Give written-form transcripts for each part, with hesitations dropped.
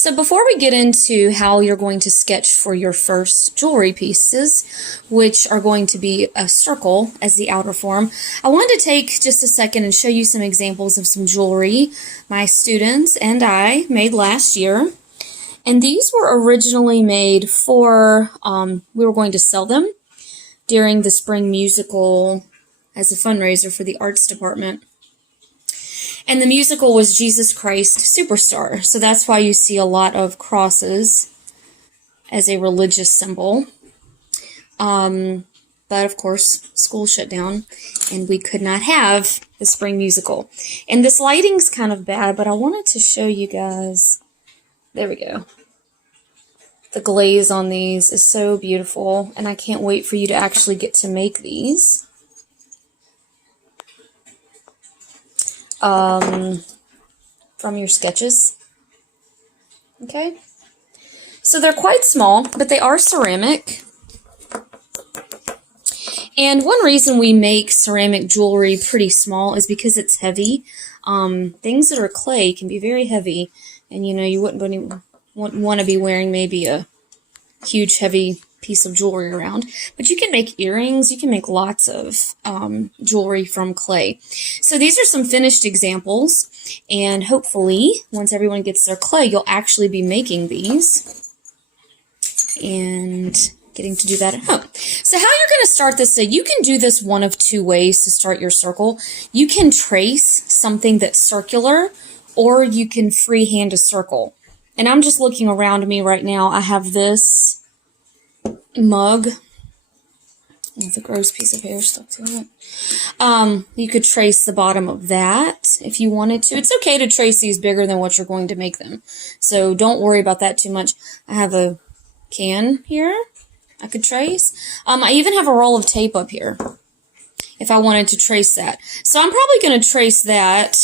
So before we get into how you're going to sketch for your first jewelry pieces, which are going to be a circle as the outer form, I wanted to take just a second and show you some examples of some jewelry my students and I made last year. And these were originally made for, we were going to sell them during the spring musical as a fundraiser for the arts department. And the musical was Jesus Christ Superstar. So that's why you see a lot of crosses as a religious symbol. But of course, school shut down and we could not have the spring musical. And this lighting's kind of bad, but I wanted to show you guys. There we go. The glaze on these is so beautiful, and I can't wait for you to actually get to make these. From your sketches. Okay. So they're quite small, but they are ceramic. And one reason we make ceramic jewelry pretty small is because it's heavy. Things that are clay can be very heavy, and you know, you wouldn't want to be wearing maybe a huge heavy piece of jewelry around, but you can make earrings, you can make lots of jewelry from clay. So these are some finished examples, and hopefully once everyone gets their clay, you'll actually be making these and getting to do that at home. So how you're going to start this day, you can do this one of two ways to start your circle. You can trace something that's circular, or you can freehand a circle. And I'm just looking around me right now. I have this mug with a gross piece of hair stuck to it. You could trace the bottom of that if you wanted to. It's okay to trace these bigger than what you're going to make them, so don't worry about that too much. I have a can here I could trace. I even have a roll of tape up here if I wanted to trace that. So I'm probably going to trace that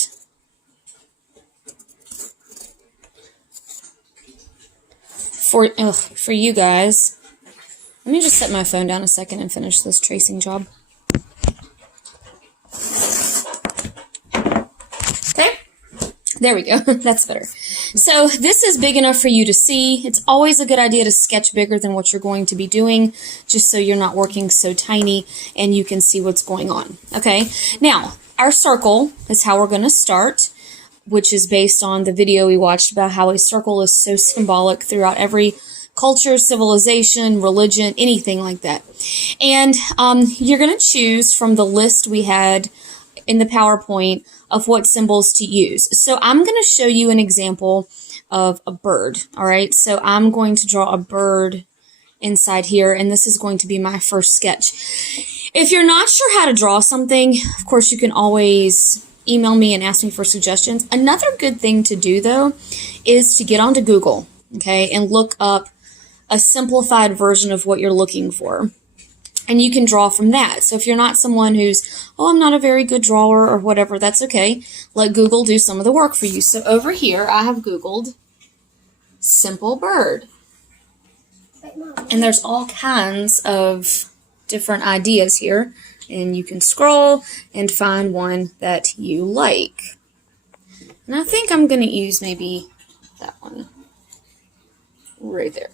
for you guys. Let me just set my phone down a second and finish this tracing job. Okay, there we go. That's better. So this is big enough for you to see. It's always a good idea to sketch bigger than what you're going to be doing, just so you're not working so tiny and you can see what's going on. Okay, now our circle is how we're going to start, which is based on the video we watched about how a circle is so symbolic throughout every culture, civilization, religion, anything like that. And you're going to choose from the list we had in the PowerPoint of what symbols to use. So I'm going to show you an example of a bird. All right, so I'm going to draw a bird inside here, and this is going to be my first sketch. If you're not sure how to draw something, of course, you can always email me and ask me for suggestions. Another good thing to do, though, is to get onto Google, okay, and look up a simplified version of what you're looking for. And you can draw from that. So if you're not someone who's, oh, I'm not a very good drawer or whatever, that's okay. Let Google do some of the work for you. So over here, I have Googled simple bird. And there's all kinds of different ideas here. And you can scroll and find one that you like. And I think I'm going to use maybe that one right there.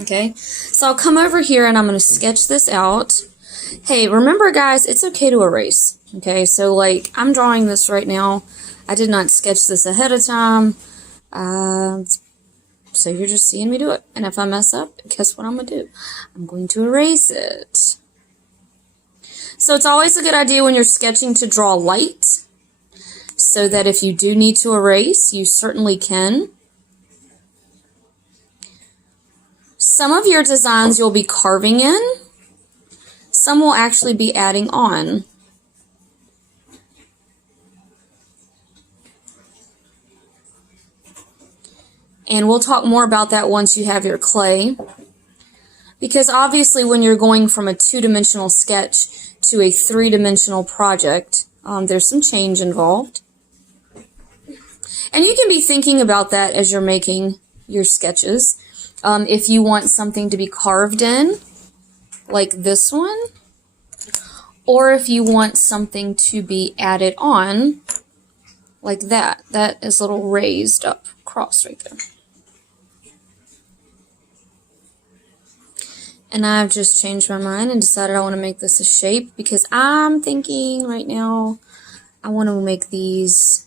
Okay, so I'll come over here and I'm going to sketch this out. Hey, remember guys, it's okay to erase. Okay, so like I'm drawing this right now. I did not sketch this ahead of time. So you're just seeing me do it. And if I mess up, guess what I'm going to do? I'm going to erase it. So it's always a good idea when you're sketching to draw light, so that if you do need to erase, you certainly can. Some of your designs you'll be carving in. Some will actually be adding on. And we'll talk more about that once you have your clay. Because obviously when you're going from a two-dimensional sketch to a three-dimensional project, there's some change involved. And you can be thinking about that as you're making your sketches. If you want something to be carved in, like this one, or if you want something to be added on, like that. That is a little raised up cross right there. And I've just changed my mind and decided I want to make this a shape because I'm thinking right now I want to make these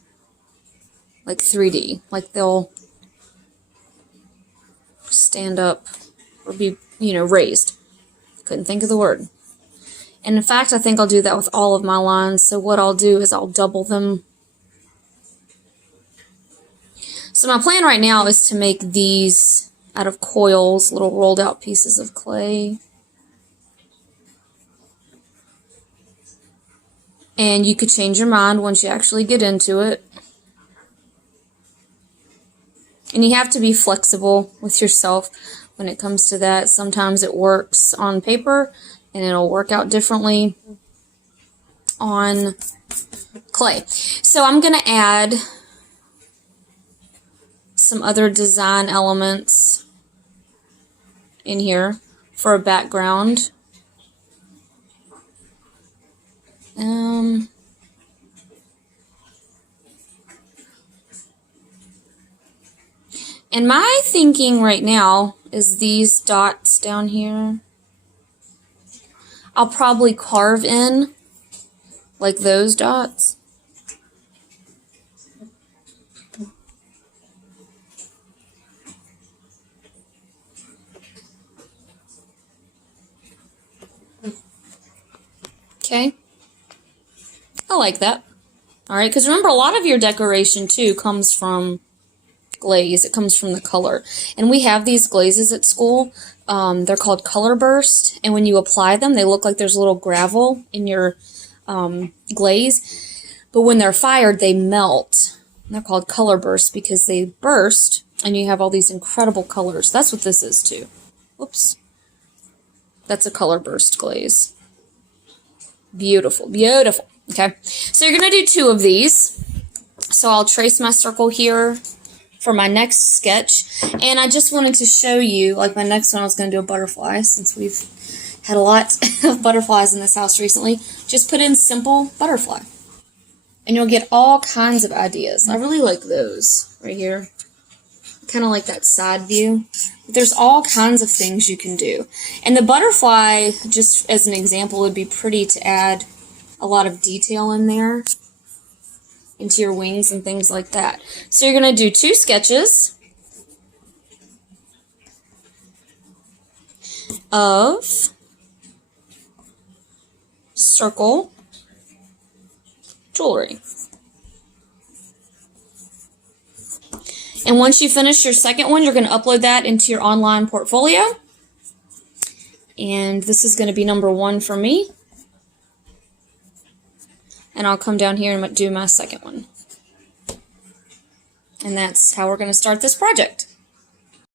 like 3D, like they'll stand up or be, raised. Couldn't think of the word. And in fact, I think I'll do that with all of my lines. So what I'll do is I'll double them. So my plan right now is to make these out of coils, little rolled out pieces of clay. And you could change your mind once you actually get into it. And you have to be flexible with yourself when it comes to that. Sometimes it works on paper and it'll work out differently on clay. So I'm going to add some other design elements in here for a background. And my thinking right now is these dots down here, I'll probably carve in like those dots. Okay, I like that. All right, because remember, a lot of your decoration too comes from glaze. It comes from the color. And we have these glazes at school. They're called Color Burst, and when you apply them, they look like there's a little gravel in your glaze. But when they're fired, they melt. And they're called Color Burst because they burst, and you have all these incredible colors. That's what this is too. Whoops. That's a Color Burst glaze. Beautiful, beautiful. Okay, so you're going to do 2 of these. So I'll trace my circle here for my next sketch. And I just wanted to show you, like my next one I was going to do a butterfly since we've had a lot of butterflies in this house recently. Just put in simple butterfly. And you'll get all kinds of ideas. I really like those right here. Kind of like that side view. There's all kinds of things you can do. And the butterfly, just as an example, would be pretty to add a lot of detail in there into your wings and things like that. So you're going to do 2 sketches of circle jewelry. And once you finish your second one, you're going to upload that into your online portfolio. And this is going to be number 1 for me. And I'll come down here and do my second one. And that's how we're going to start this project.